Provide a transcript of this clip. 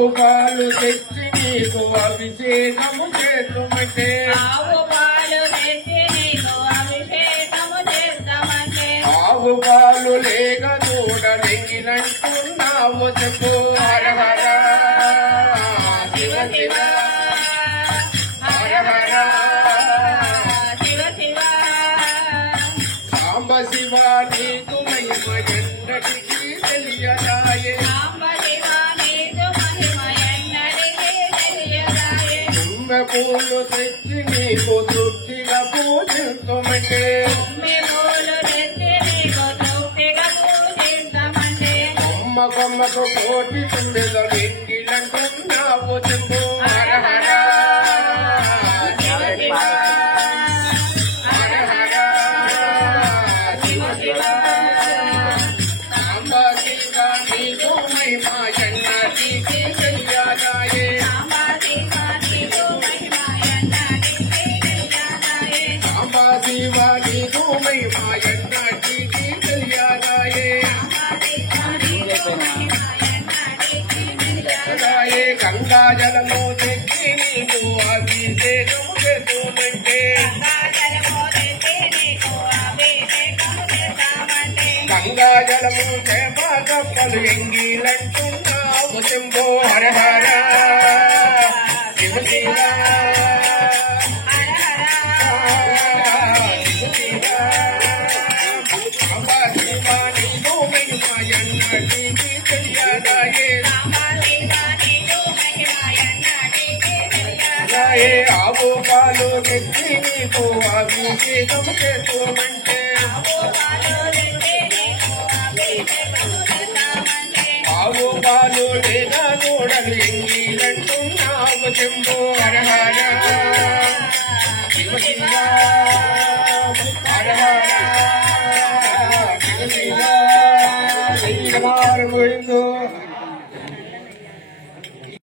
ఆవు పాలు తెచ్చి నీకు అభిషేకము చేద్దామంటే ఆవు పాలు తెచ్చి నీకు అభిషేకము చేద్దామంటే ఆవు పాలు లేక దూడ నెంగినంటున్నావు చెప్పు హర హర శివ శివ హర హర శివ శివ సాంబ శివ నీకు మహిమ ఎన్నటికీ తెలియదాయే సాంబ శివ నీకు మహిమ ఎన్నటికీ తెలియదాయే తుమ్మె పూలు తెచ్చి నీకు తృప్తిగా పూజించమంటే తుమ్మె పూలు తెచ్చి నీకు తృప్తిగా పూజించమంటే కొమ్మ కొమ్మకు కోటి తుండెద వెంగిలంటున్నావు చెప్పు హర హర శివ శివ హర హర శివ శివ సాంబ శివ నీకు మహిమ ఎన్నటికీ తెలియదాయే సాంబ శివ నీకు మహిమ ఎన్నటికీ తెలియదాయే సాంబ శివ నీకు మహిమ ఎన్నటికీ తెలియదాయే దాయే గంగా జలము తెచ్చి నీకు అభిషేకము చేద్దామంటే గంగా జలము చేప కప్పలు ఎంగిలంటున్నావు శంభో హర హర శివ శివ శివ శివ సాంబ శివ నీకు మహిమ ఎన్నటికీ తెలియదాయే దాయే ఆవు పాలు తెచ్చి నీకు అభిషేకము చేద్దామంటే ఆవు పాలు లేదా దూడలు ఎంగిలంటున్నావు శంభో హర హర శివ శివ